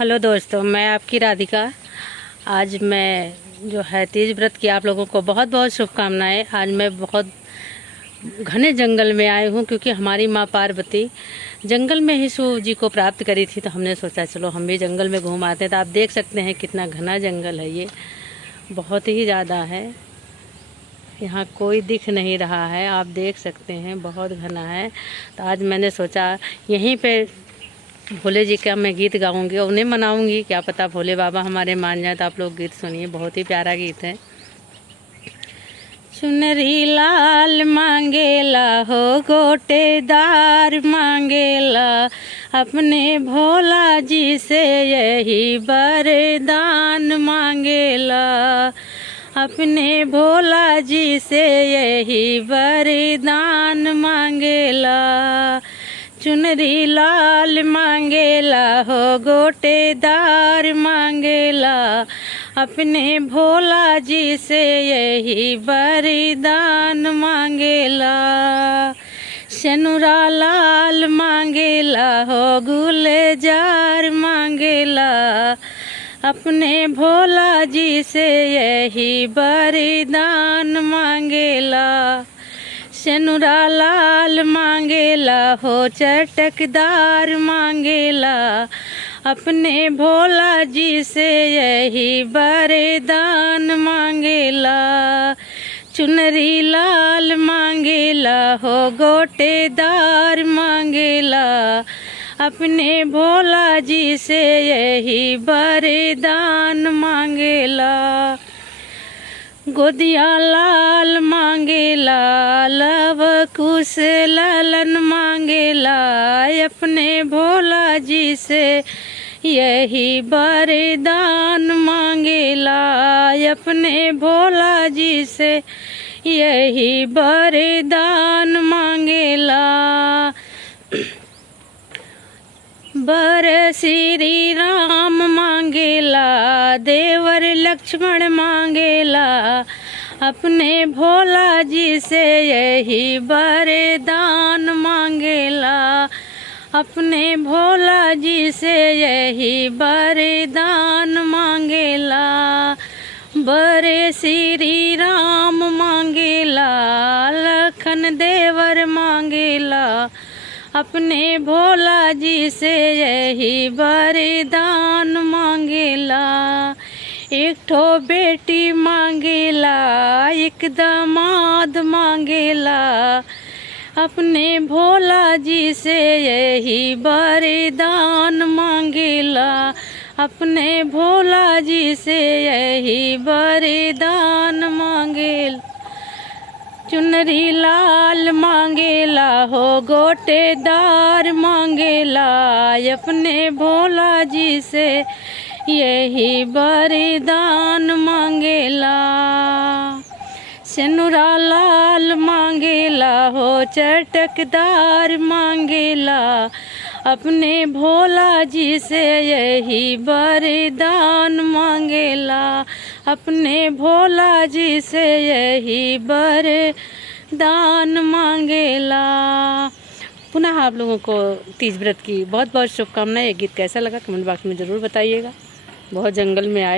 Hello दोस्तों, मैं आपकी राधिका। आज मैं जो है तीज व्रत की आप लोगों को बहुत बहुत शुभकामनाएं। आज मैं बहुत घने जंगल में आई हूँ क्योंकि हमारी माँ पार्वती जंगल में ही शिव जी को प्राप्त करी थी, तो हमने सोचा चलो हम भी जंगल में घूम आते हैं। तो आप देख सकते हैं कितना घना जंगल है, ये बहुत ही ज़्यादा है। यहाँ कोई दिख नहीं रहा है, आप देख सकते हैं बहुत घना है। तो आज मैंने सोचा यहीं पे भोले जी का मैं गीत गाऊंगी और उन्हें मनाऊंगी। क्या पता भोले बाबा हमारे मान जाए। तो आप लोग गीत सुनिए, बहुत ही प्यारा गीत है। चुनरी लाल मांगेला हो गोटेदार मांगेला, अपने भोला जी से यही वरदान मांगेला। अपने भोला जी से यही वरदान मांगेला। चुनरी लाल मांगेला हो गोटेदार मांगेला, अपने भोला जी से यही वरदान मांगेला। सेनुरा लाल मांगेला हो गुलजार मांगेला, अपने भोला जी से यही वरदान मांगेला। सेनुरा लाल मांगेला हो चटकदार मांगेला, अपने भोला जी से यही वरदान मांगेला। चुनरी लाल मांगेला हो गोटेदार मांगेला, अपने भोला जी से यही वरदान मांगेला। गोदिया लाल मांगेला, लव कुश ललन मांगेला, अपने भोला जी से यही वरदान मांगेला। अपने भोला जी से यही वरदान मांगेला। बर श्री राम मांगेला, देवर लक्ष्मण मांगेला, अपने भोला जी से यही वरदान मांगेला। अपने भोला जी से यही वरदान मांगेला। बर श्री राम मांगेला, लखन देवर मांगेला, अपने भोला जी से यही वरदान मांगेला। एक ठो बेटी मांगेला, एक दामाद मांगेला, अपने भोला जी से यही वरदान मांगेला। अपने भोला जी से यही वरदान मांगेला। चुनरी लाल मांगेला हो गोटेदार मांगेला, अपने भोला जी से यही वरदान मांगेला। सेनुरा लाल मांगेला हो चटकदार मांगेला, अपने भोला जी से यही वरदान मांगेला। अपने भोला जी से यही वरदान मांगेला। पुनः आप लोगों को तीज व्रत की बहुत बहुत शुभकामनाएं। ये गीत कैसा लगा कमेंट बॉक्स में ज़रूर बताइएगा। बहुत जंगल में आए।